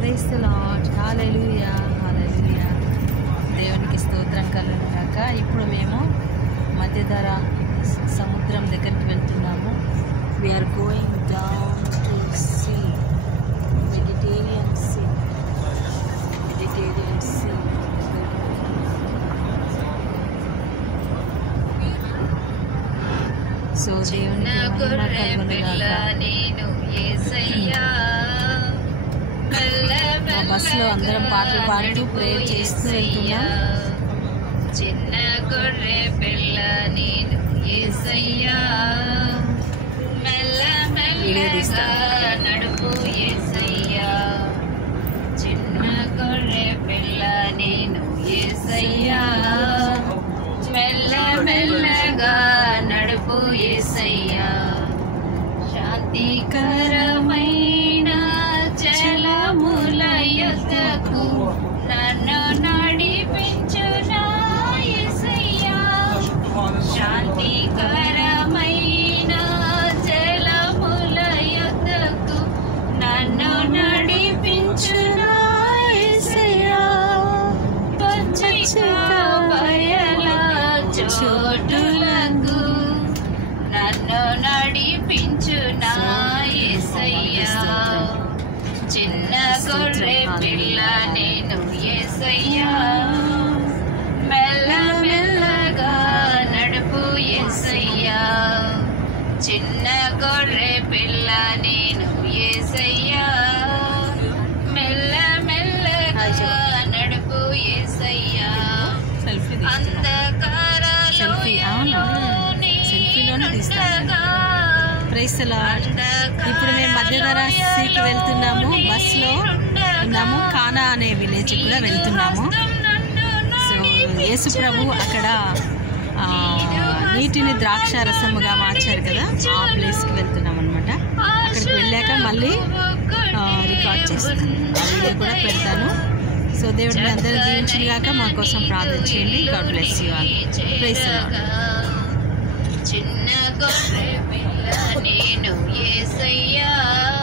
Praise the lord. Hallelujah hallelujah. దేవునికి స్తోత్రం కలుగుగాక. ఇప్పుడు మేము మధ్యధర సముద్రం దగ్గరికి వెళ్తున్నాము. We are going down to sea, Mediterranean sea. So దేవునికి బస్సులో అందరం పాటలు పాడుతూ ప్రేయర్ చేస్తూ వెళ్తున్నాం. చిన్న గొర్రె పిల్ల నేను యేసయ్యా, మెల్ల మెల్లగా నడుపు యేసయ్యా. చిన్న గొర్రె పిల్ల నేను యేసయ్యా, మెల్ల మెల్లగా నడుపు యేసయ్యా. శాంతికరమైన జలముల యొద్దకు నన్ను నడిపించునా యేసయ్యా. శాంతికరమైన జలముల యొద్దకు నన్ను నడిపించునా యేసయ్యా. పచ్చిక బయల చోటులకు నన్ను నడిపించునా యేసయ్యా. చిన్న గొర్రె పిల్ల నేను యేసయ్యా, మెల్ల మెల్లగా నడుపు యేసయ్యా. చిన్న గొర్రె పిల్ల నేను యేసయ్యా, మెల్ల మెల్లగా నడుపు యేసయ్యా. Praise the lord. ఇప్పుడు మేము మధ్యధర సీకి వెళ్తున్నాము. బస్సులో ఉన్నాము. కానా అనే విలేజ్ కూడా వెళ్తున్నాము. సో యేసు ప్రభు అక్కడ నీటిని ద్రాక్ష రసముగా మార్చారు కదా, ఆ ప్లేస్కి వెళ్తున్నాం అనమాట. అక్కడికి వెళ్ళాక మళ్ళీ రికార్డ్ చేస్తాను, ఆ వీడియో కూడా పెడతాను. సో దేవుడిని అందరూ దీవించిన గాక. మా కోసం ప్రార్థన చేయండి. God bless you all. Praise the Lord. చిన్న గొర్రె పిల్ల నేను యేసయ్యా.